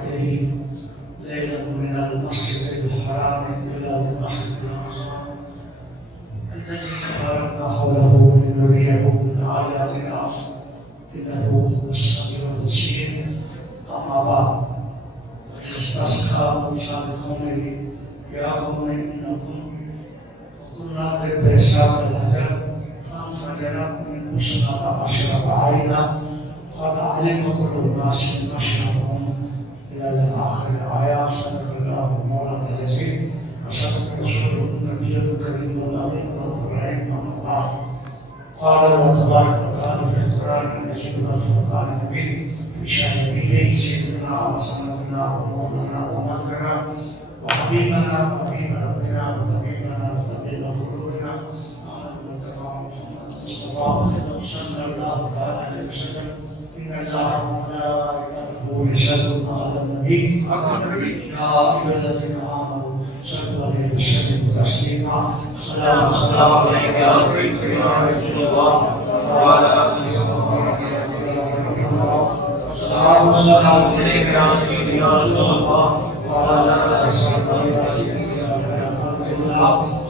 ركعتين ليلا من المسجد الحرام إلى المسجد الأقصى الذي باركنا حوله لنريه من آياتنا إنه هو السميع البصير. أما بعد فاستسقى موسى بقومه يا قوم إنكم كنا نضرب بأسباب الحجر فانفجرت منه 12 عينا قد علم كل أناس مشربهم إلى الآخر الآية. صدق الله مولانا العظيم وصدق رسوله النبي الكريم الأمين والرحيم. أما بعد قال الله تبارك وتعالى في القرآن المجيد والفرقان المبين بشأن نبيه سيدنا وسندنا ومولانا ومنزلنا وحبيبنا وحبيب ربنا وطبيبنا وطبيب قلوبنا محمد المصطفى صلى الله عليه وسلم. إن الله وملائكته يصلون على النبي يا أيها الذين آمنوا صلوا عليه وسلموا تسليما. السلام عليك يا سيدنا رسول الله وعلى آله وصحبه والسلام عليك يا سيدي رسول الله وعلى آله وصحبه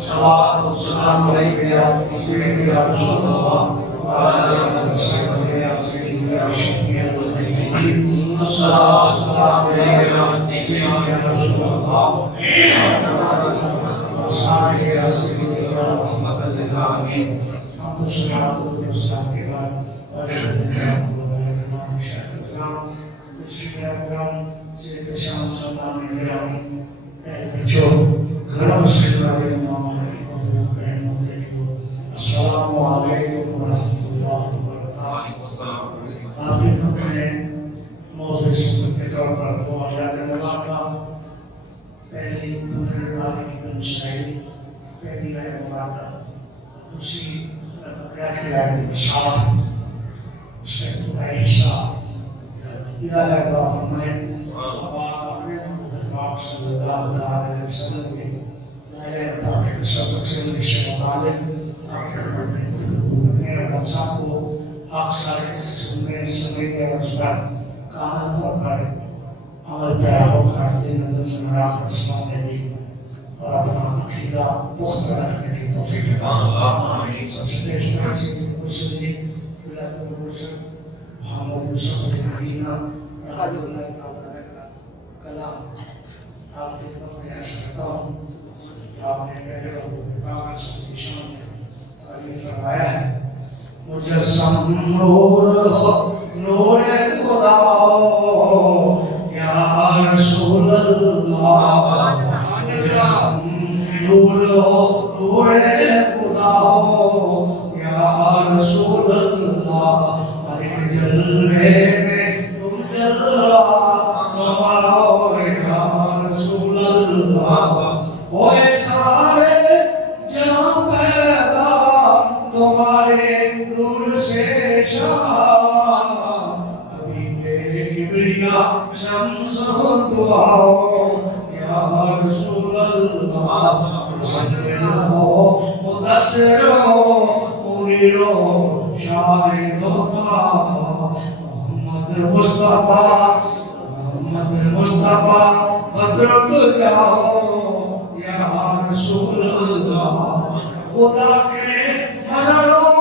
صلوات والسلام عليك يا سيدي يا رسول الله وعلى آله وصحبه يا سيدي يا شفيع المذنبين. الصلاة والسلام عليك يا سيدي يا رسول الله وعلى آله وصحبه يا سيدي يا رحمة للعالمين. حمد سبحانه وتعالى وأشهد أن لا إله إلا الله السلام علیکم ورحمۃ اللہ وبرکاتہ. آپ اپنے موضوع سبق کے طور پر دعا یاد نواقع پہلی بطر والی بن شاہی پہلی ہے مبارکہ دوسری بقرہ کی آیت بشارت اس میں تو عیسیٰ یہ ہے دعا فرمائے اپنے پاک صلی اللہ علیہ وسلم کے دائرہ پاک کے سبق سے مشہ مطالب اپنے رمضان کو اکثر سننے سمجھنے اور اس پر کامل طور پر عمل پیرا ہو کر دین نظر مراقب اسلام میں بھی اور اپنا عقیدہ پختہ رکھنے کی توفیق عطا فرمائے. سب سے پیشتر سے مرسلی ولایت المرسل محمد یوسف مدینہ رحمۃ اللہ تعالی کا کلام آپ کے طور پر عرض کرتا ہوں. آپ نے پہلے پاک سے نشان فرمایا ہے مجسم نور نور خدا یا رسول اللہ. مجسم نور نور خدا یا رسول اللہ. ہر ایک جلوے میں تم جلوہ تمہارا یا رسول اللہ. ہوئے سارے جہاں پیدا تمہارے نور سے شان. ابھی میرے کبریا شمس دعا یا رسول اللہ. مسلم ہو مدثر ہو منیر ہو شاہد ہوتا محمد مصطفیٰ بدر تو جاؤ یا رسول اللہ. خدا کے ہزاروں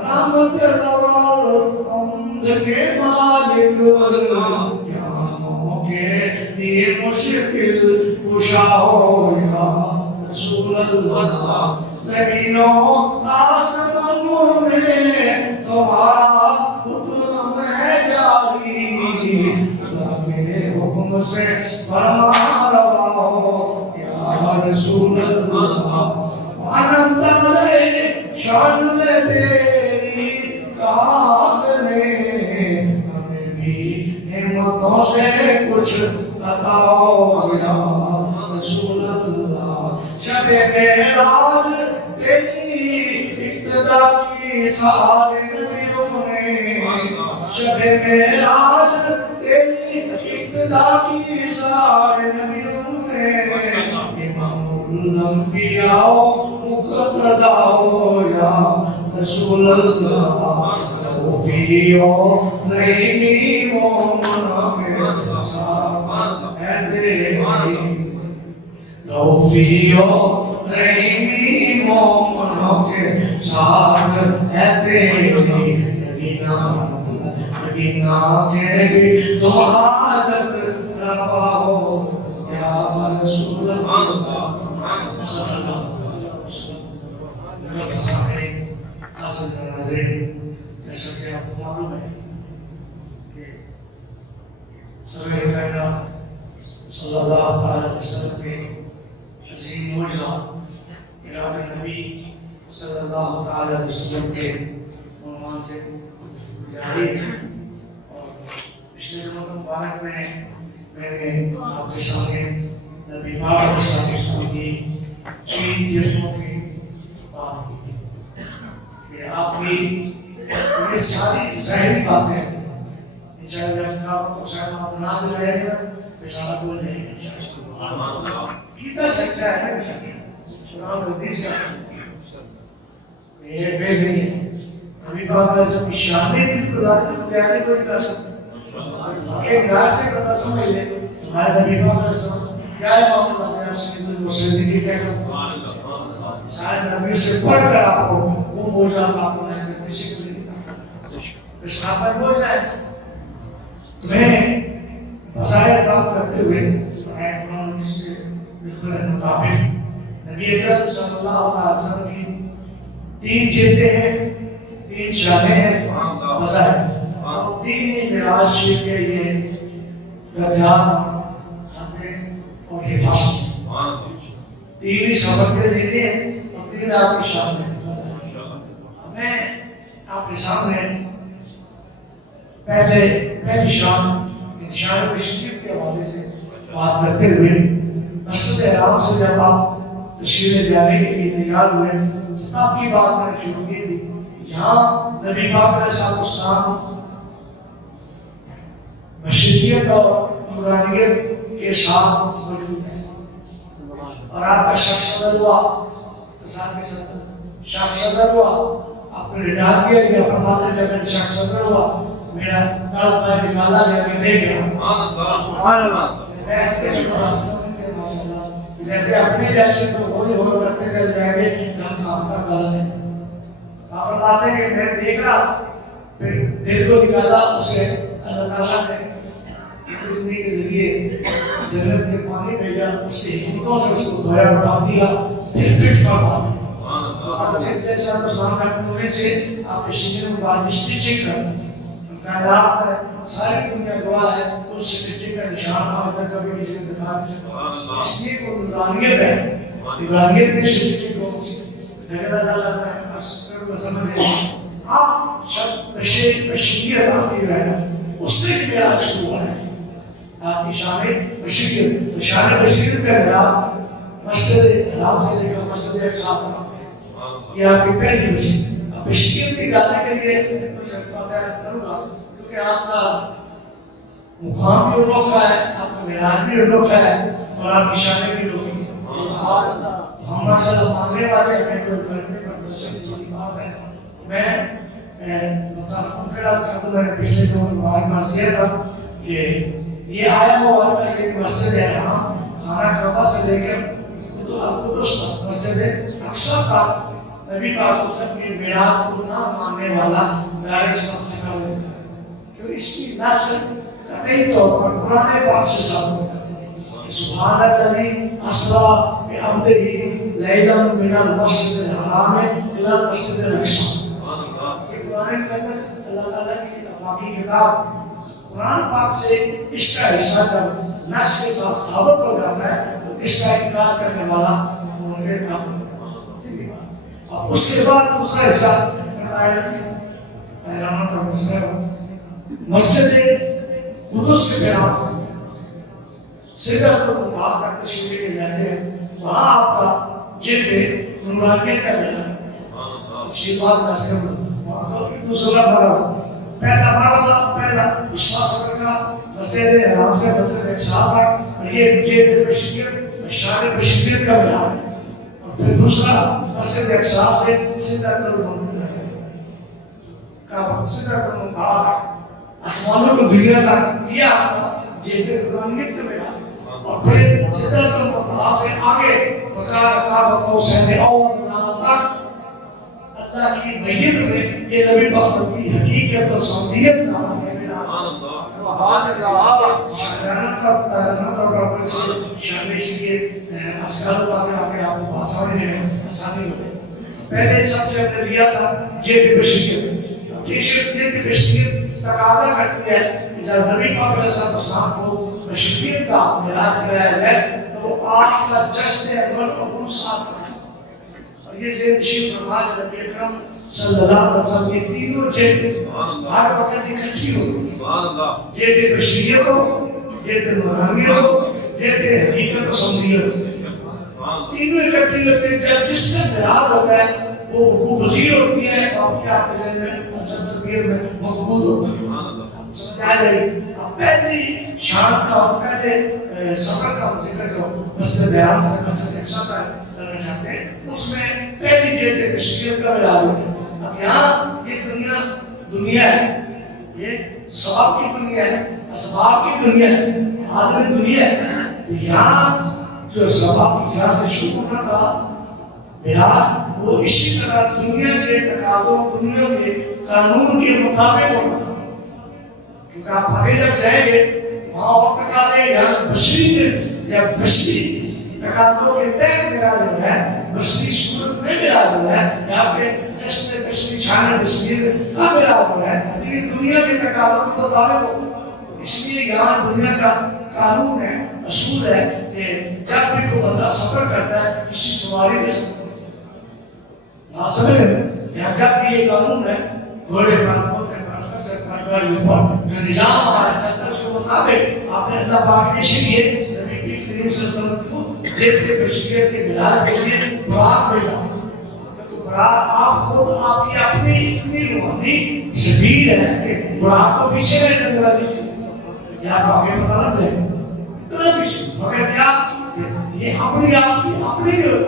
رحمت روال حمد کے مالک جانوں کے لیے مشکل کشا ہو یا رسول اللہ. زمین و آسمانوں میں تمہارا حکم ہے جاری. خدا کے حکم سے فرما روا ہو یا رسول اللہ. شان میں تیری کام نے ہمیں بھی نعمتوں سے کچھ عطا یا رسول اللہ. شب معراج تیری ابتدا کی سارے نبیوں نے. شب معراج تیری ابتدا کی سارے نبیوں نے. امام الانبیاء مقتدا یا رسول اللہ. توفیق نہیں منافع لطفی و رحیمی مومنوں کے ساتھ ہے تیری نبینا کے بھی تو حاجت روا ہو یا رسول اللہ صلی اللہ علیہ وسلم. جیسا کہ آپ کو معلوم ہے کہ سویرے پہلا صلی اللہ علیہ وسلم کے عظیم معجزہ میراب نبی صلی اللہ علیہ وسلم کے عنوان سے جاری ہے. اور پچھلے جمعہ مبارک میں نے آپ کے سامنے نبی پاک صلی اللہ علیہ وسلم کی 3 جلدوں کی بات کی تھی کہ آپ کی یہ ساری ظاہری باتیں انشاءاللہ جب آپ کو شاید نہ بھی رہے گا تو سارا بول رہے ہیں انشاءاللہ کتنا سچا ہے سناؤ حدیث کا یہ بے نہیں ہے. نبی پاک علیہ السلام کی شان دل کو ذات کو بیان نہیں کر سکتا. ایک گھر سے پتہ سمجھ لے ہمارے نبی پاک علیہ السلام کیا ہے معاملہ ہے اس کے مسلم کی کیسا سارے نبی سے پڑھ کر آپ کو وہ موجزہ آپ کو نہیں سے کسی کو نہیں صاحب پر بول جائے. میں بظاہر بات کرتے ہوئے قرآن جس کے لکھنے مطابق نبی اکرم صلی اللہ علیہ وسلم کی 3 جلدیں ہیں 3 شانیں ہیں بظاہر اور 3 معراج شریف کے یہ درجات ہمیں اور حفاظت 3 سبق کے ذریعے اور 3 آپ کی شان میں ہمیں آپ کے سامنے پہلی شان شان تشریف کے حوالے سے بات کرتے ہوئے مسجد حرام سے جب آپ تشریف جانے کے لیے تیار ہوئے تو آپ کی بات میں نے شروع کی تھی. یہاں نبی پاک علیہ السلام بشریت اور نورانیت کے ساتھ موجود ہیں اور آپ کا شخص صدر ہوا شخص صدر ہوا آپ کو نجات دیا گیا. فرماتے ہیں جب میں شخص صدر ہوا میرا قلب میں نکالا گیا میں دیکھ گیا سبحان اللہ. کہتے اپنے جیسے تو وہی ہو کرتے چل جائیں گے ہم کافتا غلط ہے. آپ فرماتے ہیں کہ میں نے دیکھ رہا پھر دل کو نکالا اسے اللہ تعالیٰ نے زندگی کے ذریعے جنت کے پانی بھیجا اس کی حکمتوں سے اس کو دھویا بڑھا دیا پھر فٹ فرما دیا. آپ جتنے ساتھ اسلام کا کنویں سے آپ کے سینے میں بات اسٹیچنگ کر دیں کائنات میں ساری دنیا گواہ ہے اس سٹیچنگ کا نشان آج تک کبھی کسی نے دکھا نہیں. اس لیے وہ نورانیت ہے. نورانیت میں سٹیچنگ کون سی جگہ اللہ میں اصل کو سمجھے آپ شب بشریت آپ کی ہے اس سے بھی میرا شروع ہوا ہے. آپ کی شان بشریت تو شان بشریت کا میرا مسجد حرام سے لے کر مسجد اقصی تک یہ آپ کی پہلی بشریت. بشریت کی جانے کے لیے کروں گا کیونکہ آپ کا مقام بھی انوکھا ہے آپ کا معیار بھی انوکھا ہے اور آپ کی شانیں بھی انوکھی ہیں. محمد صلی اللہ مانگنے والے ہمیں کوئی فرق نہیں پڑتا. میں مطالعہ کنفرانس کا تو میں نے پچھلے جو مبارک کیا تھا یہ آیا وہ واقعہ یہ مسجد ہے خانہ کعبہ سے لے کر قدس تک مسجد اقصی تک نبی پاک صلی اللہ علیہ وسلم کی میعاد کو نہ ماننے والا دار اسلام سے نہ ہو کیوں اس کی نسل قطعی طور پر قرآن پاک سے ثابت کرتے ہیں. سبحان الذی اسری بعبدہ لیلا من المسجد الحرام الی المسجد الاقصی. یہ قرآن مقدس اللہ تعالیٰ کی افاقی کتاب قرآن پاک سے اس کا حصہ جب نص کے ساتھ ثابت ہو جاتا ہے تو اس کا انکار کرنے والا منکر نہ ہوتا. اب اس کے بعد دوسرا حصہ مسجد قدس کے بیان سدرۃ المنتہا تک تشریف لے جاتے ہیں. وہاں آپ کا جلد نورانیت کا بیان اچھی بات میں سے وہاں کا دوسرا بڑا پہلا حصہ سفر کا مسجد حرام سے مسجد اقصی تک اور یہ جلد بشریت شان بشریت کا بیان ہے. اور پھر دوسرا مسجد اقصی سے سدرۃ المنتہا آسمانوں کو دنیا تک یہ آپ کا جلد نورانیت کا بیان ہے. اور پھر جدت المنتہا سے آگے وقار قاب قوسین او ادنی تک اللہ کی میت میں یہ نبی پاک کی حقیقت اور صمدیت نام ہے۔ سبحان اللہ۔ شاہجہاں تک تعلیمات اور اپنے سے شامیش کے اشکال ہوتا کہ آپ کے آپ کو آسانی میں آسانی ہو گئی۔ پہلے سب سے ہم نے دیا تھا جیت بشریت، جیت بشریت تقاضا کرتی ہے جب نبی پاک علیہ السلام کو بشریت کا معراج کرایا ہے تو آپ کا جشن اکبر قبول ساتھ ساتھ، اور یہ زیر نشین فرمایا نبی اکرم صلی اللہ علیہ وسلم کی تینوں جیت ہر وقت اکٹھی ہوتی ہے، جیت بشریت ہو، جیت مرحمیت ہو، جیت حقیقت و صمدیت، تینوں اکٹھی ہوتے ہیں۔ جب جس سے معراج ہوتا ہے وہ وقوع پذیر ہوتی ہے، آپ کے آپ کے ذہن میں تدبیر میں مفقود ہوتی ہے۔ سمجھا جائے پہلی شان کا اور پہلے سفر کا ذکر جو مسجد حرام سے مسجد اقصی تک کرنا چاہتے ہیں، اس میں پہلی جیت بشریت کا معراج ہوتا ہے۔ اب یہاں یہ دنیا ہے، یہ ثواب کی دنیا ہے، اسباب کی دنیا ہے، آدمی دنیا ہے۔ یہاں جو ثواب کی جہاں سے شروع ہونا تھا معراج، وہ اسی طرح دنیا کے تقاضوں، دنیا کے قانون کے مطابق ہونا تھا، کیونکہ آپ آگے جب جائیں گے وہاں اور تقاضے یہاں بشری جب بشری تقاضوں کے تحت معراج ہو رہا ہے، بشری صورت میں معراج ہو رہا ہے، یہاں پہ جیسے بشری چھانے بشری کا معراج ہو رہا ہے، لیکن دنیا کے تقاضوں کے مطابق ہو۔ اس لیے یہاں دنیا کا قانون ہے، اصول ہے کہ جب بھی کوئی بندہ سفر کرتا ہے کسی سواری میں سمجھ رہے ہیں، یہاں جب بھی یہ قانون ہے گھوڑے پر بولتے جو نظام ہمارا چلتا ہے اس کے مطابق آپ نے اللہ پاک نے اسی لیے نبی کریم صلی اللہ علیہ وسلم کو جیت بشریت کے معراج کے لیے براق بھیجا۔ براق آپ خود آپ کی اپنی اتنی روحانی شدید ہے کہ براق کو پیچھے رہنے لگا دیجیے، یہ آپ آگے پتہ لگ جائے اتنا پیچھے، مگر کیا یہ اپنی آپ کی اپنی جو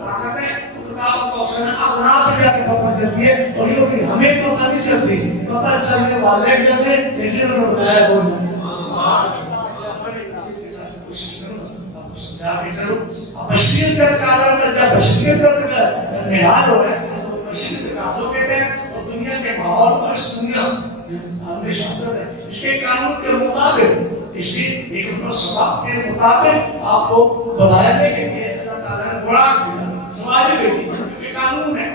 طاقت ہے آپ کو اپنا اپنا پر جا کے پتہ چلتی ہے، اور یہ بھی ہمیں پتہ نہیں چلتی، پتہ چلنے والے جانے لیکن انہوں نے بتایا وہ نہیں۔ بشریت کا تقاضا ہوتا ہے، جب بشریت کا معراج ہو رہا ہے تو بشریت تقاضوں کہتے ہیں، اور دنیا کے ماحول پر اس دنیا ہمیں شامل ہے اس کے قانون کے مطابق، اس کی ایک ثواب کے مطابق آپ کو بتایا ہے کہ یہ اللہ تعالیٰ نے بڑا سواری بیٹی یہ قانون ہے۔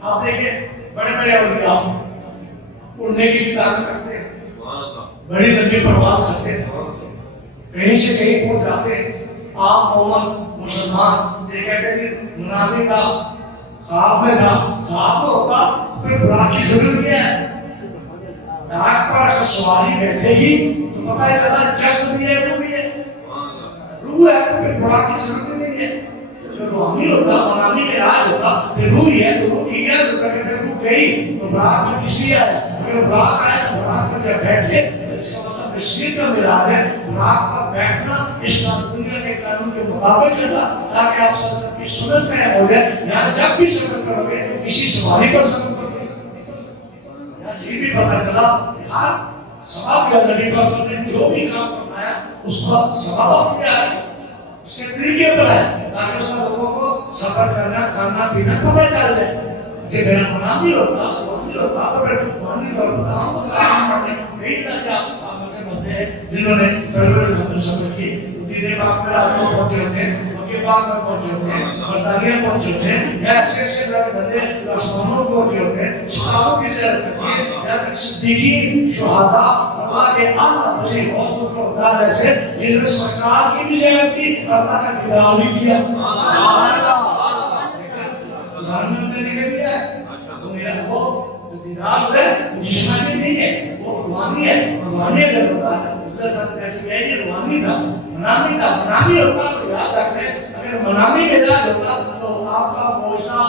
آپ دیکھیں بڑے بڑے اولیاء اڑنے کی بھی طاقت رکھتے ہیں، بڑی لمبی پرواز کرتے ہیں، کہیں سے کہیں پہنچ جاتے ہیں۔ آپ مومن مسلمان یہ کہتے ہیں کہ منامی تھا، خواب میں تھا، خواب میں ہوتا پھر براق کی ضرورت کیا ہے؟ براق پر اگر سواری بیٹھے گی تو پتہ چلا جسم بھی ہے، روح بھی ہے، روح ہے تو پھر براق کی ضرورت نہیں ہے۔ روحانی ہوتا، منامی معراج ہوتا، پھر روح ہی ہے تو روح کی کیا ضرورت ہے کہ روح گئی تو براق میں کس لیے ہے؟ اگر براق آئے تو براق میں جب بیٹھے اس کا مطلب بشریت کا معراج ہے، براق پر بیٹھنا اسلام دنیا کے قانون کے مطابق کرنا تاکہ آپ سب کی سنت میں ہو جائے۔ یہاں جب بھی سفر کرو گے کسی سواری پر سفر کرو گے، یہاں سے بھی پتہ چلا کہ ہر ثواب کا نبی پاک صلی اللہ علیہ وسلم نے جو بھی کام فرمایا اس کا ثواب کیا ہے، اس کے طریقے پر ہے تاکہ اس لوگوں کو سفر کرنا کھانا پینا پتہ چل جائے۔ جب میرا منامی ہوتا تو پھر منامی ہوتا ہم نہیں تھا کہ آپ سے بندے ہیں جنہوں نے بڑے بڑے لمبے سفر کی، مدینہ پاک میں رات کو پہنچے ہوتے ہیں، مکے پاک میں پہنچے ہوتے ہیں، برطانیہ پہنچے ہوتے ہیں، یا ایسے ایسے بندے آسمانوں پہنچے ہوتے ہیں، کتابوں کی زیارت کرتے ہیں، یا صدیقین شہداء اللہ کے اعلیٰ بڑے حوصلوں کا اتار ایسے جنہوں نے سرکار کی بھی زیارت کی اور اللہ کا دیدار بھی کیا۔ قرآن میں نے ذکر کیا ہے تو میرا وہ جو دیدار ہے وہ جسمانی نہیں ہے، وہ روحانی ہے۔ روحانی اگر ہوتا ہے اس کا سب کیسے ہے کہ روحانی تھا، منامی تھا، منامی ہوتا تو یاد رکھیں اگر منامی میں یاد ہوتا تو آپ کا معجزہ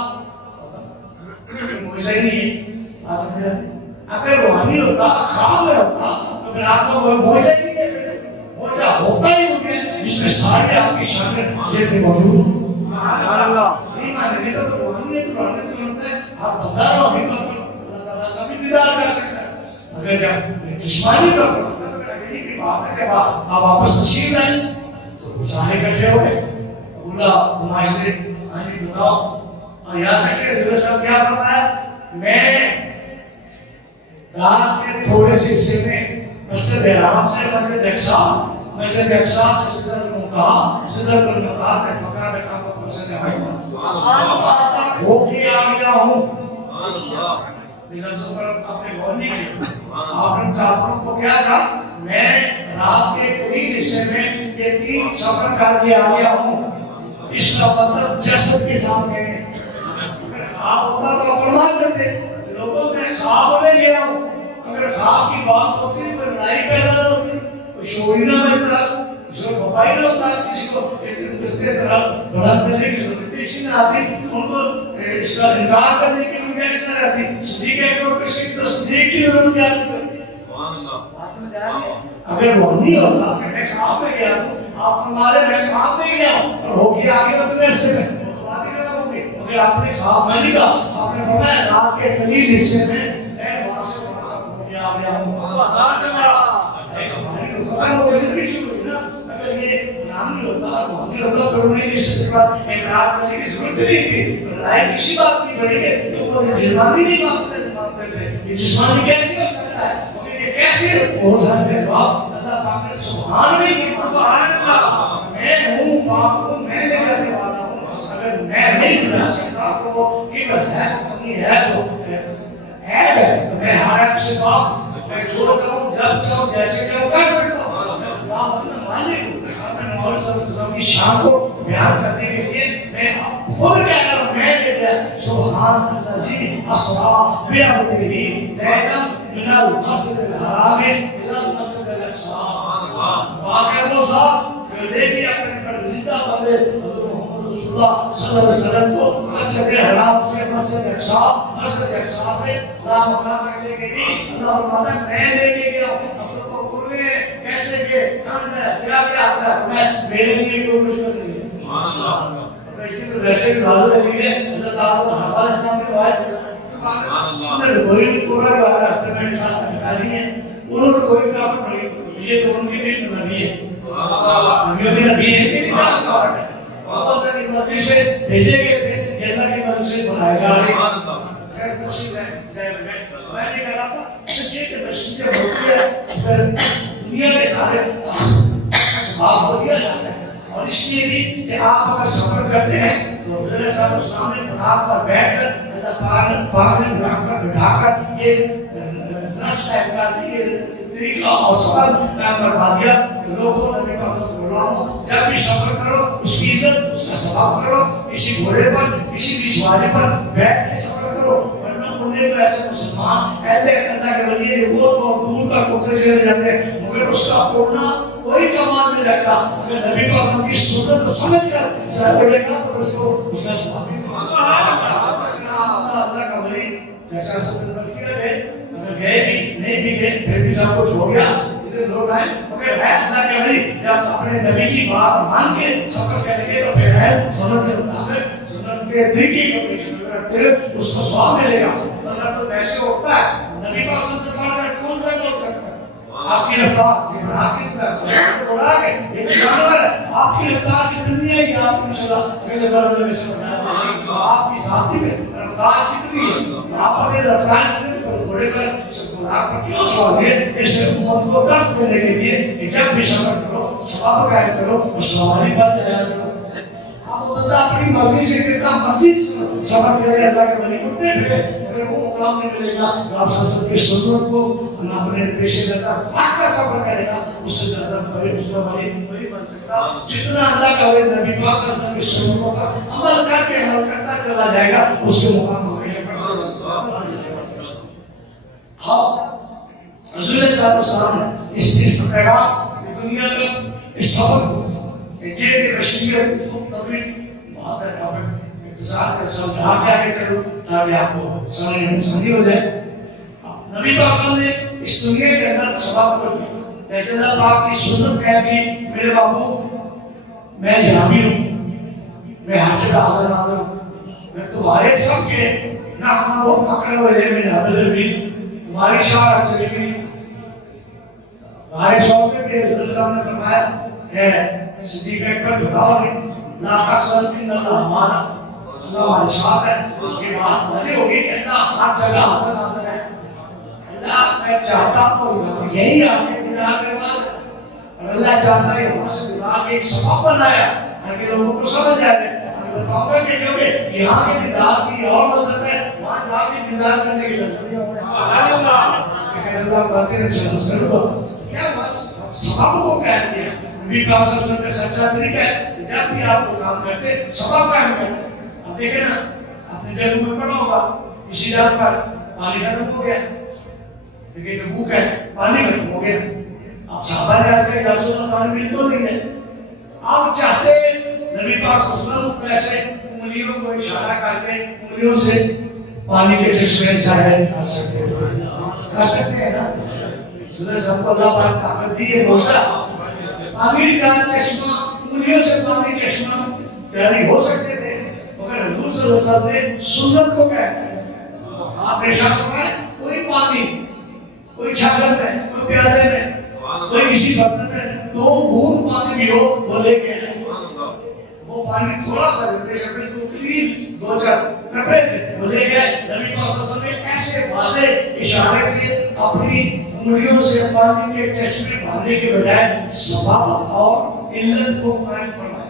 معجزہ ہی نہیں ہے، آپ سمجھ رہے ہیں؟ اگر روحانی ہوتا خواب میں ہوتا تو پھر آپ کا کوئی معجزہ ہی نہیں ہے، معجزہ ہوتا ہی ہو گیا جس میں سارے آپ کی شامل جیسے موجود ہوں۔ نہیں مانے نہیں تو روحانی ہے، تو روحانی تو مانتا ہے آپ بندہ روحانی طور پر اللہ تعالیٰ کا بھی دیدار کر سکتا ہے۔ اگر جب جسمانی طور پر بات ہے کہ آپ واپس تشریف لائیں تو سارے اکٹھے ہو گئے. بولا گمائش سے ہاں جی بتاؤ. اور یاد رکھے حضور صاحب کیا فرمایا؟ میں رات کے تھوڑے سے حصے میں مسجد حرام سے مسجد اقصی سے سدرۃ المنتہا تک فقط رکھا کو سے ہو کے آ گیا ہوں. اپنے غور نہیں کیا. آپ نے کافروں کو کیا کہا؟ میں رات کے قریب حصے میں یہ 3 سفر کر کے آ گیا ہوں. اس کا مطلب جسد کے سامنے اگر خواب ہوتا تو فرمان کرتے لوگوں میں خواب میں گیا ہوں. اگر خواب کی بات ہوتی کوئی لڑائی پیدا ہوتی, کوئی شوری نہ بچتا, اس کو بھپائی نہ ہوتا, کسی کو اس کے طرح بلند کرنے کی ضرورت نہ آتی, ان کو اس کا انکار کرنے کی گنجائش نہ رہتی. صدیق اکبر کسی تصدیق کی ضرورت کیا تھی؟ اگر وہ نہیں ہوتا کہ میں خواب میں گیا ہوں, آپ فرما رہے میں خواب میں گیا ہوں اور ہو کے آگے تو میرے سے مگر آپ نے خواب میں نہیں کہا, آپ نے فرمایا رات کے قریب حصے میں میں وہاں سے ہو کے آ گیا ہوں. ہماری تو خبر ہو گئی شروع ہوئی نا. اگر یہ نام نہیں ہوتا وہ نہیں ہوتا تو انہیں اس سے بعد اعتراض کرنے کی ضرورت نہیں تھی. رائے کسی بات کی بڑی ہے تو وہ جسمانی نہیں مانتے تھے. یہ جسمانی کیسے ہو سکتا ہے؟ کیسے ہو سکتا ہے؟ اللہ پاک نے سبحان اللہ میں ہوں پاک ہوں, میں لے جانے والا ہوں. اگر میں نہیں بنا سکتا تو کہ ہے اپنی ہے تو میں ہر ایک سے پاک, میں جو چاہوں جب چاہوں جیسے چاہوں کر سکتا ہوں. اللہ اپنے مالک ہوں. اپنے محمد صلی اللہ علیہ وسلم کی شان کو بیان کرنے کے لیے میں خود کہہ رہا ہوں, میں سبحان الذی اسریٰ بعبدہ لیلا من المسجد الحرام الى المسجد الاقصی. واقعہ وہ صاحب جو لے کے اپنے برگزیدہ بندے محمد رسول اللہ صلی اللہ علیہ وسلم کو مسجد حرام سے مسجد اقصی سے لامکان کرنے کے لیے اللہ فرماتا ہے میں لے کے گیا ہوں. اب تو وہ کرنے کیسے کہ کیا آتا ہے, میں میرے لیے کوئی مشکل نہیں ہے. سبحان اللہ. ویسے بھی حضرت علی نے حضرت علیہ السلام کے روایت کوئی قرآن والا راستہ میں نکالی ہے, انہوں نے کوئی کام نہیں. یہ تو ان کی بھی نبی ہے, نبیوں کے نبی ہے. یہ کتاب کارڈ ہے, اللہ کی مرضی سے بھیجے گئے تھے, یہ اللہ کی مرضی سے بنائے جا رہے ہیں. خیر تفصیل میں نے کہا تھا سچے کے درشن سے ہوتی ہے پھر دنیا کے سارے اسباب ہو دیا جاتا ہے. اور اس لیے بھی کہ آپ اگر سفر کرتے ہیں تو حضرت صاحب اسلام نے بناک پر بیٹھ کر اللہ پاک نے بناک پر بٹھا کر یہ رس کا طریقہ اور سفر قائم کروا دیا. لوگوں نے جب بھی سفر کرو اس کی عزت اس کا ثواب کرو, کسی گھوڑے پر کسی بھی سواری پر بیٹھ کے سفر کرو. ورنہ انہیں کو ایسے مسلمان اہل اللہ کے ولی ہے وہ تو دور تک اٹھتے چلے جاتے ہیں مگر اس کا اڑنا کوئی کمال نہیں رکھتا. اگر نبی پاک کی سنت سمجھ کر سر پڑے گا تو اس کو اس کا ثواب اللہ کا ولی جیسا سنت کیا ہے. اگر گئے بھی نہیں بھی گئے پھر بھی سب کچھ ہو گیا. ادھر لوگ آئے مگر ہے اللہ کے ولی جب اپنے نبی کی بات مان کے سفر کریں گے تو پھر ہے سنت کے مطابق سنت کے طریقے کو پھر اس کو ثواب ملے گا. اللہ تو ویسے ہوتا ہے نبی پاک سے بڑھ کر کون سا لوگ سکتا ہے. آپ کی رفتار یہ بڑھا کے یہ جانور ہے. آپ کی رفتار کتنی ہے کہ آپ نے چلا میرے بڑے میں سے آپ کی ذاتی میں رفتار کتنی ہے. آپ اپنے رفتار بڑے کر آپ پر کیوں سوال ہے اس امت کو دست دینے کے لیے کہ جب بھی سفر کرو ثواب قائم کرو اس سواری پر جایا کرو. آپ بندہ اپنی مرضی سے کتنا مرضی سفر کرے اللہ کے ولی ہوتے ہیں اگر وہ مقام نہیں ملے گا تو آپ سب کی سنت کو اپنے پیش نظر رکھ کر سفر کرے گا اس سے زیادہ کوئی اس کا ولی نہیں بن سکتا. جتنا اللہ کا ولی نبی پاک کی سنتوں پر عمل کر کے عمل کرتا چلا جائے گا اس کے مقام ہو گئے. ہاں رسول صلی اللہ علیہ وسلم اس پیغام دنیا کا اس سفر کو یہ رشیت خود طویل بہت ہے اختصار کر سمجھا کے آگے چلو تاکہ آپ کو سمجھ ہو جائے. نبی پاک صلی اللہ علیہ وسلم نے اس دنیا کے اندر سبب کر دیا. جیسے اللہ پاک کی سنت ہے کہ میرے بابو میں جامی ہوں, میں حاجت حاضر ناظر ہوں, میں تمہارے سب کے نہ ہم وہ پکڑے ہوئے میں نہ بھی تمہاری شاعر سے بھی تمہارے شوق میں بھی حضرت صاحب نے فرمایا ہے صدیق اکبر بتاؤ لا تحزن ان اللہ معنا، اللہ ہمارے ساتھ ہے. یہ بات مجھے ہوگی کہ اللہ ہر جگہ حاضر حاضر ہے. اللہ میں چاہتا ہوں یہی آپ کے دیدار کروا دے، اور اللہ چاہتا ہے وہاں سے دیدار کے ایک سبب بنایا تاکہ لوگوں کو سمجھ جائے. بتاؤں گا کہ جب یہاں کے دیدار کی اور لذت ہے وہاں جا کے دیدار کرنے کی لذت ہے. اللہ باتیں ضرور دو کیا بس سبب کو قائم کیا. نبی پاک صلی اللہ علیہ وسلم کا سچا طریقہ ہے جب بھی آپ کو کام کرتے سبب قائم کرتے. اب دیکھیں نا آپ نے جب میں پڑھا ہوگا اسی جگہ پر پانی ختم ہو گیا، دیکھیں تو بھوک ہے پانی ختم ہو گیا. آپ صحابہ نے آج کہا رسول اللہ پانی مل تو نہیں ہے. آپ چاہتے نبی پاک صلی اللہ علیہ وسلم ایسے انگلیوں کو اشارہ کر کے انگلیوں سے پانی کے چشمے ظاہر کر سکتے ہیں نا. سورہ سب کو اللہ پاک طاقت دی ہے روزہ پانی کا چشمہ انگلیوں سے پانی چشمہ جاری ہو سکتے تھے، مگر حضور صلی اللہ علیہ وسلم نے سنت کو کہا. آپ نے شاہ فرمایا کوئی پانی کوئی چھاگل میں کوئی پیالے میں کوئی کسی برتن میں 2 بوند پانی بھی ہو وہ لے کے آئے. وہ پانی تھوڑا سا پلیز 2-4 قطرے تھے وہ لے گئے. نبی پاک صلی اللہ علیہ وسلم نے ایسے واضح اشارے سے اپنی انگلیوں سے پانی کے چشمے بھرنے کے بجائے سبب اور علت کو قائم فرمایا.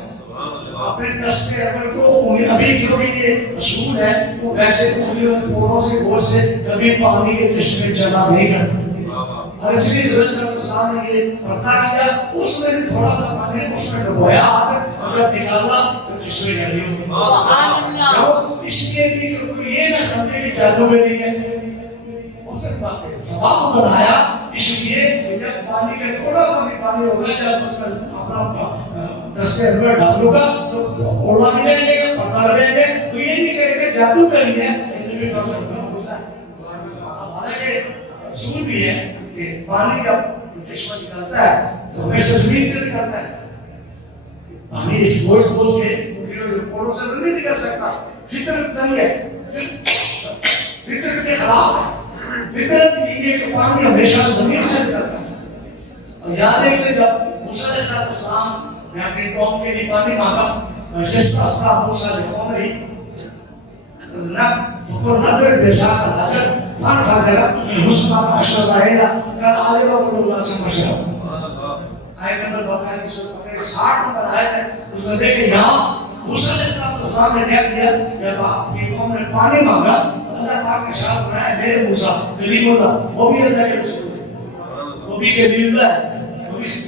اپنے دستے اگر کو ابھی کیوں بھی یہ اصول ہے وہ ویسے انگلیوں پوروں سے گوشت سے کبھی پانی کے چشمے جمع نہیں کرتے. اور اس لیے ضرورت صلی اللہ علیہ وسلم نے یہ پڑھتا کیا اس میں بھی تھوڑا سا پانی اس میں ڈبویا ہاتھ اور جب نکالا تو چشمے جاری ہو گئے. اس لیے بھی کوئی یہ نہ سمجھے کہ جادوگری ہے سبب بنایا. اس لیے جب پانی کا تھوڑا سا بھی پانی ہو گیا جب اس میں اپنا دستے اندر ڈالو گا تو اوڑا بھی رہ جائے گا پتہ رہ جائے گا. تو یہ نہیں کہے کہ جادو کری ہے یہ بھی کر سکتا ہوں ہوتا ہے. حالانکہ اصول بھی ہے کہ پانی جب چشمہ نکالتا ہے تو ہمیشہ زمین سے نکالتا ہے. پانی اس گوشت گوشت کے پوروں سے نہیں نکل سکتا. فطرت نہیں ہے، فطرت کے خلاف ہے. فطرت یہ ہے کہ پانی ہمیشہ زمین سے نکلتا ہے. اور یاد ہے کہ جب موسیٰ علیہ السلام نے اپنی قوم کے لیے پانی مانگا استسقا موسیٰ لقومہ فقل نظر بساق الحجر فانفجرت من حسنة عشرة عينا كان عالم رسول اللہ سے مشرب. آیت نمبر بقرہ کی سورہ 60 نمبر آیت ہے. اس میں دیکھیں یہاں موسیٰ علیہ السلام نے کیا کیا جب آپ کی قوم نے پانی مانگا اللہ پاک نے ارشاد فرمایا میرے موسیٰ کلیم اللہ وہ بھی اللہ کے رسول ہے، وہ بھی کلیم اللہ ہے،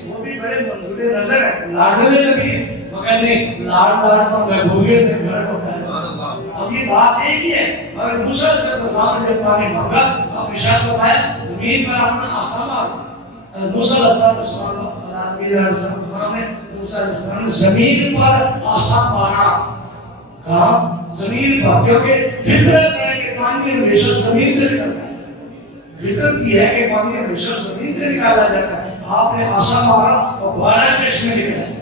وہ بھی بڑے منظور نظر ہے لاڈلے لگی ہے مگر نہیں لاڈ پر محبوبیت میں فرق ہوتا ہے. اب یہ بات ایک ہی ہے مگر موسیٰ علیہ السلام نے جب پانی مانگا آپ ارشاد فرمایا زمین پر اپنا آسا مارو. موسیٰ علیہ السلام نے موسیٰ علیہ السلام نے زمین پر آسا مارا. کہا زمین پر کیونکہ فطرت ہے کہ پانی ہمیشہ زمین سے نکلتا ہے. فطرت یہ ہے کہ پانی ہمیشہ زمین سے نکالا جاتا ہے. آپ نے آسا مارا اور 12 چشمے نکلے.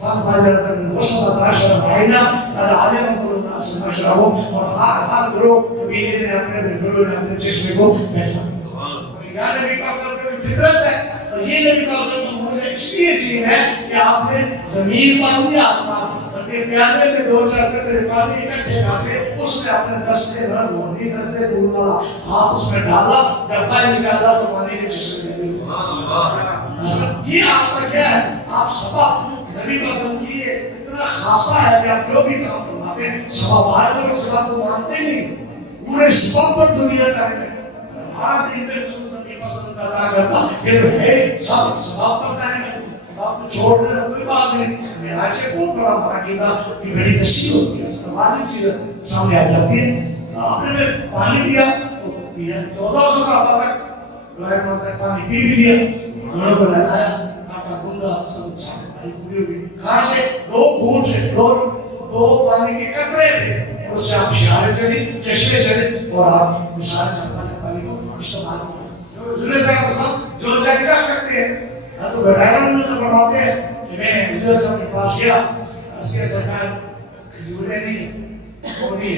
فانفجرت من حسنة عشرة عينا قد علم كل أناس مشربهم. اور ہر گروہ قبیلے نے اپنے گروہ نے اپنے چشمے کو بیٹھا. یہاں نبی پاک صلی اللہ علیہ وسلم فطرت ہے اور یہ نبی پاک صلی اللہ علیہ وسلم اس لیے چیز ہے کہ آپ نے زمین پانی آسمان بلکہ پیالے میں 2-4 قطرے پانی اکٹھے ڈالے اس میں اپنے دستے بھر دھونی دستے دور والا ہاتھ اس میں ڈالا ڈبہ نکالا تو پانی کے چشمے یہ آپ کا کیا ہے. آپ سبب نبی پاک صلی اللہ علیہ وسلم کی اتنا خاصا ہے کہ آپ جو بھی کام فرماتے ہیں سبب آئے تو سبب کو مانتے نہیں پورے سبب پر دنیا قائم ہے. ہمارا دین میں رسول نبی پاک صلی اللہ علیہ وسلم کرتا یہ تو ہے سب سبب پر قائم ہے. سبب کو چھوڑ دینا کوئی بات نہیں. میرا سے بہت بڑا عقیدہ کہ بڑی تشریح ہوتی ہے واضح چیز سامنے آ جاتی ہے. آپ نے پانی دیا تو پیا 1400 صحابہ تک روایت میں ہے پانی پی بھی دیا انہوں کو نہلایا کاٹا گوندا سب پانی پوری ہوئی. کہاں سے 2 گھونٹ سے 2 پانی کے قطرے تھے اس سے آپ اشارے چلے چشمے چلے اور آپ مثال سے پانی کو استعمال کریں. حضور صاحب جو چاہے کر سکتے ہیں. تو بیٹھائے نظر فرماتے ہیں کہ میں حضور صاحب کے پاس گیا اس کے سرکار کھجورے نہیں اور بھی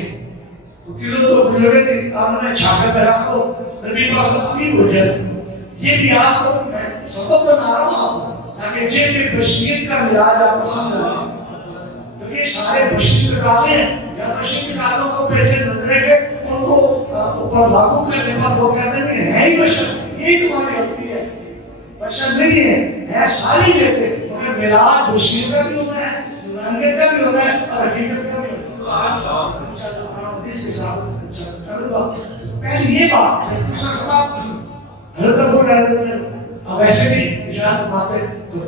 کلو تو کھجورے تھے آپ نے چھاکر پہ رکھ دو نبی پاک صلی اللہ علیہ وسلم یہ بھی آپ کو میں سبب بنا رہا ہوں تاکہ جن بشریت کا ملاج آپ کو سمجھ آئے، کیونکہ سارے بشری تقاضے ہیں، یا بشری تقاضوں کو پیسے نظرے کے ان کو اوپر لاگو کرنے پر وہ کہتے ہیں کہ ہے ہی بشر، یہ تمہاری غلطی ہے، بشر نہیں ہے ساری کہتے ہیں، مگر ملاج بشری کا بھی ہونا ہے، رنگت کا بھی ہونا ہے اور حقیقت کا بھی ہونا ہے۔ حدیث کے ساتھ کروں گا پہلے یہ بات ہے، دوسرا سوال حضرت ابو رہتے تھے، اب ایسے بھی اشارت ماتے تو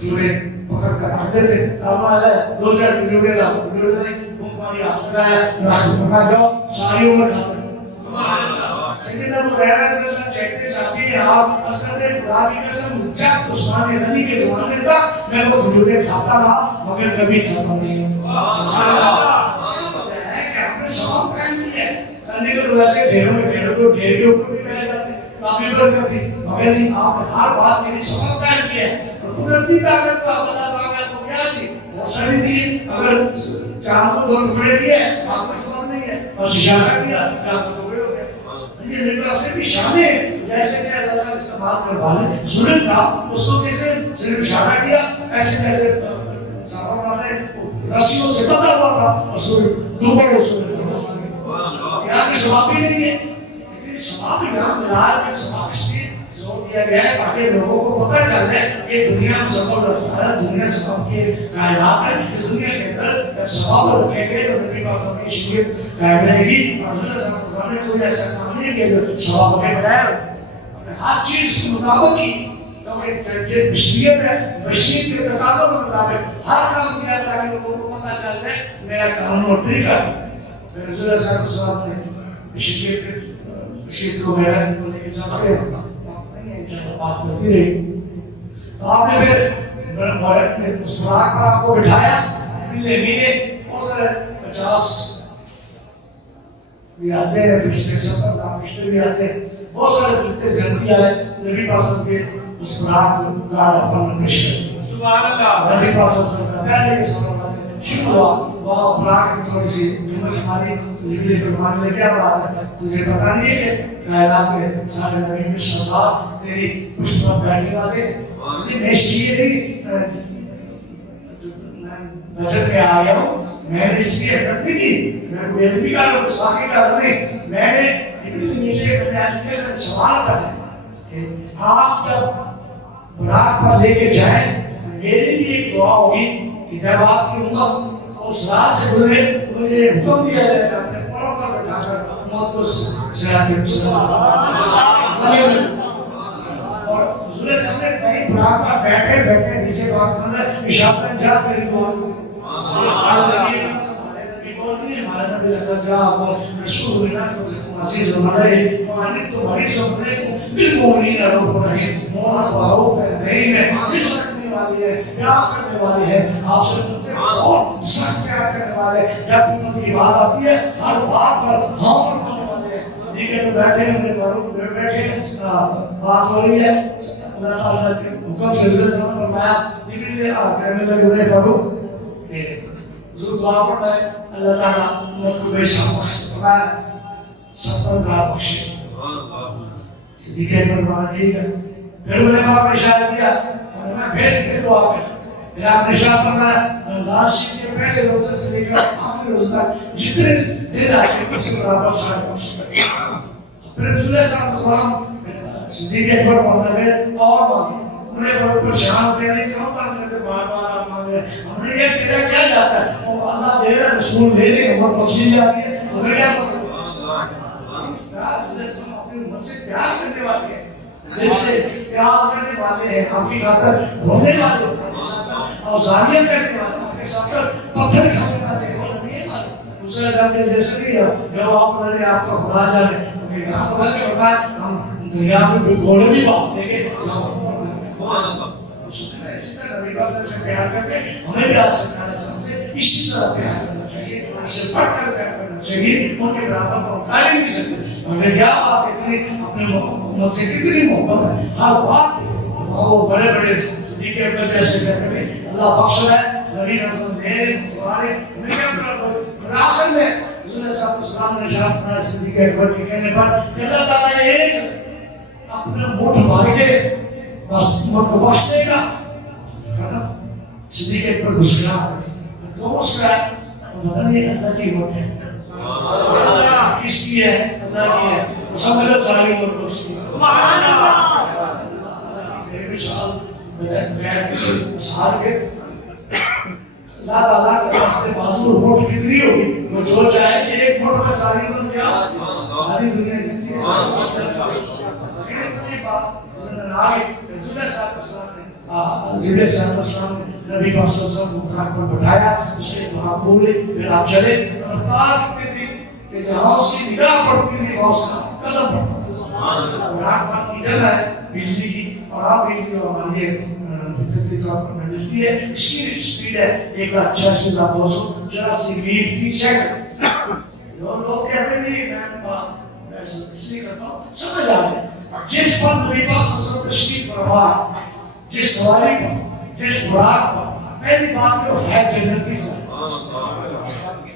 جوڑے پکڑ کر آتے تھے، سامان ہے دو چار جوڑے لا جوڑے نہیں ہماری آسرا ہے راہ فرما جاؤ ساری عمر کھاتے سیدنا ابو ہریرہ سے اللہ کہتے صحابی آپ حضرت خدا کی قسم جب عثمان غنی کے زمانے تک میں وہ جوڑے کھاتا رہا مگر کبھی ختم نہیں سواب قائم کیا ہے کرنے کو تو ویسے ڈھیروں کو ڈھیر کے اوپر بھی پہلے جاتے کافی برکت تھی مگر نہیں آپ نے ہر بات کے لیے سواب قائم کیا ہے اور قدرتی طاقت کو اللہ تعالیٰ کو کیا تھی بہت ساری تھی اگر چاند کو دو ٹکڑے دیے آپ کو سواب نہیں ہے اور اشارہ کیا چاند کو ٹکڑے ہو گئے یہ نبی سے بھی شان ہے جیسے کہ اللہ تعالیٰ استعمال کروا لے ضرورت تھا اس کو کیسے صرف اشارہ کیا ایسے جیسے صحابہ والے رسیوں سے بندھا ہوا تھا اور سورج ڈوبے اس کو یہاں کی ثواب بھی نہیں ہے لیکن ثواب یہاں ملال کے ثواب اس لیے زور دیا گیا ہے تاکہ لوگوں کو پتہ چل جائے کہ دنیا میں ثواب رکھتا ہے دنیا ثواب کی کائنات ہے اس دنیا کے اندر جب ثواب رکھیں گے تو نبی پاک کی شریعت قائم رہے گی اور اللہ تعالیٰ نے کوئی ایسا کام نہیں کیا جو ثواب ہمیں بنایا ہمیں ہر چیز کے مطابق کی تو یہ بشریت ہے بشریت کے تقاضوں کے مطابق ہر کام کیا تاکہ لوگوں کو پتہ چل جائے میرا قانون اور طریقہ رسول اللہ صلی اللہ علیہ وسلم نے بشریت کو میرا بولے کہ سفر بات سلتی رہی تو آپ نے پھر اس براق پر آپ کو بٹھایا ملے بہت سارے 50 بھی آتے ہیں پچھلے سفر کا پچھلے بھی آتے ہیں بہت سارے فرقے جنتی آئے نبی پاک کے اس براق کو گاڑ افران پیش کرتے سبحان اللہ نبی پاک کا پہلے کے سفر میں شکر ہوا وہاں براق کی تھوڑی سی جمعہ شماری جبریل فرمانے لے کیا بات ہے تجھے پتہ نہیں ہے کہ کائنات میں سارے نبی میں سردار تیری پشت پر بیٹھنے والے میں اس لیے نہیں بجٹ میں آ گیا ہوں میں نے اس لیے کرتی کی میں کوئی ادبی کا لوگ ساکے کا نہیں میں نے ابن نیچے میں آج کے میں سوال کرنا کہ آپ جب براق پر لے کے جائیں میری بھی ایک دعا ہوگی کہ جب آپ کی امت اس رات سے گزرے تو مجھے حکم دیا جائے کہ اپنے پڑوں پر بٹھا کر موت کو سراتے ہیں اور حضور صلی اللہ علیہ وسلم براق پر بیٹھے بیٹھے نیچے بات مطلب اشارت جا تیری دعا ہمارے نبی لکھا جا رسول اللہ عزیز ہمارے مانک تو بڑی سمجھے بالمؤمنین رؤوف رحیم مولا معروف ہے نہیں ہے اس رکھنے والی ہے پیار کرنے والی ہے آپ سے بہت سخت پیار کرنے والے جب امت کی بات آتی ہے ہر بات پر ہاں فرمانے والے ہیں دیکھیں تو بیٹھے ہیں فاروق بیٹھے بات ہو رہی ہے اللہ تعالیٰ کے حکم سے حضرت صلی اللہ علیہ وسلم فرمایا جبریل کہنے لگے انہیں فاروق کہ حضور دعا پڑھتا ہے اللہ تعالیٰ امت کو بے شک بخش فرمایا 70,000 بخشے دیکھے پر بات ٹھیک ہے پھر انہیں آپ نے اشارہ دیا اور میں پھر دعا کر پھر آپ نے اشارہ فرمایا رمضان شریف کے پہلے روزے سے لے کر آخری روز تک جتنے دن آتے اس کے برابر سارے بخش کرے پھر رسول اللہ صلی اللہ علیہ وسلم صدیق اکبر مانگے اور مانگے انہیں بڑے پریشان ہوتے ہیں کیوں تک بار بار آپ مانگ رہے ہم نے یہ تیرا کیا جاتا ہے وہ اللہ دے رہا رسول دے رہے ہیں وہ بخشی جا رہی ہے تو کیا پکڑو اپنی امت سے پیار کرنے والے ہیں دل سے پیار کرنے والے ہیں آپ کی خاطر رونے والے اور زاریہ کرنے والے آپ کے ساتھ پتھر کھانے والے ہیں دوسرے جب جیسے نہیں ہے جب آپ لڑے آپ کا خدا جانے یہاں خدا کے بتایا ہم دریا میں گھوڑے بھی باپ دیں گے اسی طرح نبی پاک سے پیار کرتے ہمیں بھی آج سرکار اسلام سے اسی طرح پیار کرنا چاہیے اس سے بڑھ کر پیار کرنا چاہیے ان کے برابر کو اٹھا نہیں سکتے مگر کیا آپ اتنی اپنے امت سے کتنی محبت ہے ہر بات وہ بڑے بڑے صدیق اکبر جیسے کہتے ہیں اللہ بخش ہے نبی رسول دے تمہارے ہمیں کیا برابر آخر میں حضور صلی اللہ علیہ وسلم نے ارشاد فرمایا صدیق اکبر کے کہنے پر کہ اللہ تعالیٰ ایک اپنے مٹھ بھر کے بس امت کو بخش دے گا صدیق اکبر مسکرا کیوں مسکرائے؟ پتہ نہیں اللہ کی ووٹ ہے، کس کی ہے؟ اللہ کی ہے، سمجھ لو ساری ووٹ اس کی۔ سبحان اللہ۔ میرے مثال میں کسی مثال کے اللہ تعالیٰ کے واسطے معذور ووٹ کتنی ہوگی؟ وہ جو چاہے کہ ایک ووٹ میں ساری ووٹ کیا ساری دنیا جیتی ہے۔ آگے جبریل صاحب نے نبی پاک صلی اللہ علیہ وسلم کو خاک پر بٹھایا، اس نے وہاں پورے پھر آپ چلے، رفتار اتنی تھی کہ جہاں اس کی نگاہ پڑتی تھی وہاں اس کا قدم پڑتا تھا۔ راک بات کی جگہ ہے بجلی کی، اور آپ بجلی جو ہماری فطرتی طور پر ملتی ہے، اس کی سپیڈ ہے 1,86,284 میل فی سیکنڈ۔ لوگ کہتے ہیں میں اس لیے کرتا ہوں، سمجھ آ گئے جس پر نبی پاک صلی اللہ علیہ وسلم تشریف فرما، جس سواری پر، جس براق پر، پہلی بات جو ہے جنتی سواری۔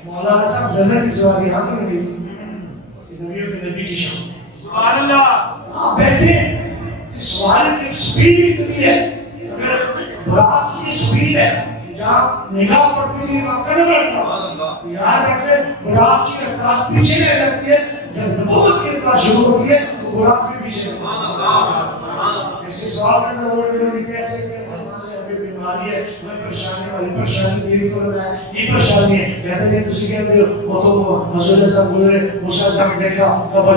مولانا صاحب جنتی سواری یہاں تو نہیں تھی، نبیوں کے نبی کی شان ہے۔ سبحان اللہ۔ آپ بیٹھے سواری کی سپیڈ اتنی ہے، اگر براق کی سپیڈ ہے جہاں نگاہ پڑتی ہے وہاں قدم رکھتا، یاد رکھیں براق کی رفتار پیچھے نہیں لگتی ہے، جب نبوت کی رفتار شروع ہوتی ہے تو براق بھی پیچھے لگتی ہے۔ ایسے سوال کرنا وہ کیسے ہمیں بیماری ہے، ہمیں پریشانی والی پریشانی دیر پر ہے، یہ پریشانی ہے، کہتے ہیں تسی کہتے ہو وہ تو حضور صاحب بول رہے موسیٰ جب دیکھا قبر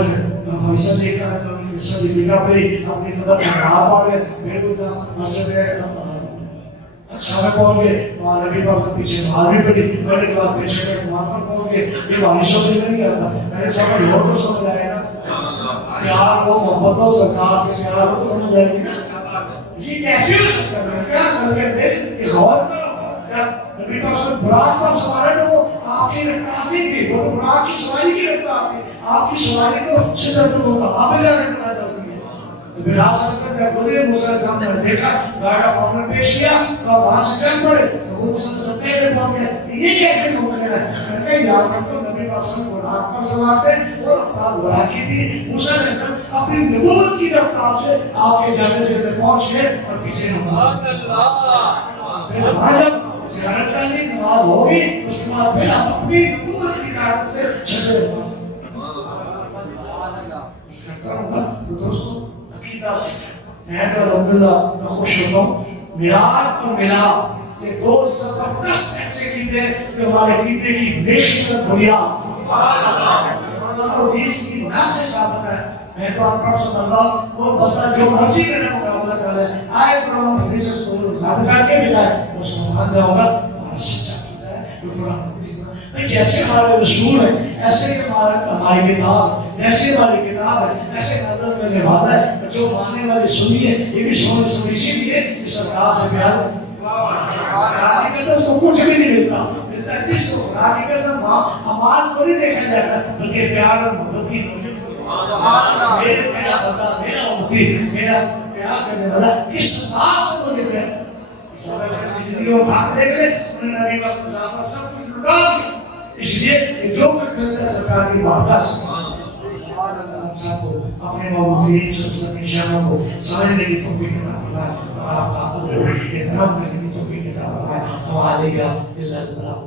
فیصل دیکھا تو فیصل دیکھا پھر اپنی قبر میں ہاتھ پاڑے پھر وہ مسجد اچھا میں پہنچ گئے وہاں نبی پاک کے پیچھے نماز بھی پڑھی، پڑھنے کے بعد پیچھے گئے وہاں پر پہنچ گئے۔ یہ بارشوں میں نہیں کرتا، میں نے سفر لوٹ کو سمجھ آئے نا، پیار ہو محبت ہو سرکار سے پیار ہو تو سمجھ آئے گی نا۔ یہ کیسے ہو سکتا ہے؟ کیا کر کے دے یہ غور کرو، کیا نبی پاک صلی براق پر سوارے تو وہ آپ کی رفتار نہیں تھی، وہ براق کی سواری کی رفتار تھی، آپ کی سواری تو شدت ہوتا آپ جا کے بنا جاتی ہے۔ تو پھر آپ سے میں بولے موسیٰ علیہ السلام نے دیکھا گاڑی کا فارمر پیش کیا تو آپ وہاں سے چل پڑے تو وہ موسیٰ علیہ السلام پہلے پہنچ گئے، یہ کیسے ممکن ہے؟ میں نے یاد رکھتا ہوں نبی پاک صلی براق پر سوار تھے، وہ رفتار براق کی تھی، موسیٰ علیہ السلام اپنی نبوت کی رفتار سے آپ کے جانے سے پہنچ گئے اور پیچھے نماز۔ پھر وہاں جب زیارت کرنے کی نماز ہوگی اس کے بعد پھر آپ اپنی نبوت کی طاقت سے چھٹے ہو۔ تو دوستو عقیدہ سے میں تو الحمدللہ میں خوش ہوتا ہوں، میعاد اور ملاپ یہ دو زبردست ایسے عقیدے جو ہمارے عقیدے کی بیشتر بنیاد حدیث کی نص سے ثابت ہے۔ میں تو آپ پر صلی اللہ وہ بندہ جو مرضی کرنے کو مقابلہ کر رہے ہیں آئے قرآن حدیث کو یاد کر کے دکھائے اس کو مان جاؤ گا ہمارا سچا عقیدہ ہے جو قرآن حدیث میں جیسے ہمارے رسول ہیں ایسے ہماری کتاب، ایسے ہماری کتاب ہے، ایسے نظر کرنے والا ہے جو ماننے والے سنی ہے یہ بھی سنی اسی لیے کہ سرکار سے پیار ہے۔ حقیقت اس کو کچھ بھی نہیں ملتا، ملتا ہے جس کو حقیقت سے اعمال کو نہیں دیکھا جاتا بلکہ پیار اور محبت کی نوعیت۔ میرا بندہ، میرا امتی، میرا پیار کرنے والا کس انداز سے مجھے پیار زندگی میں بھاگ دے گئے انہوں نے نبی پاک صلی اللہ علیہ وسلم سب کچھ لٹا دیا، اس لیے کہ جو کچھ ملتا ہے سرکار کی بارگاہ سے۔ صاحب کو اپنے موقعین سب نشانوں کو سمجھنے کی توفیق عطا فرمائے اور آپ کا احترام کرنے کی توفیق عطا فرمائے۔ وعلیکم السلام۔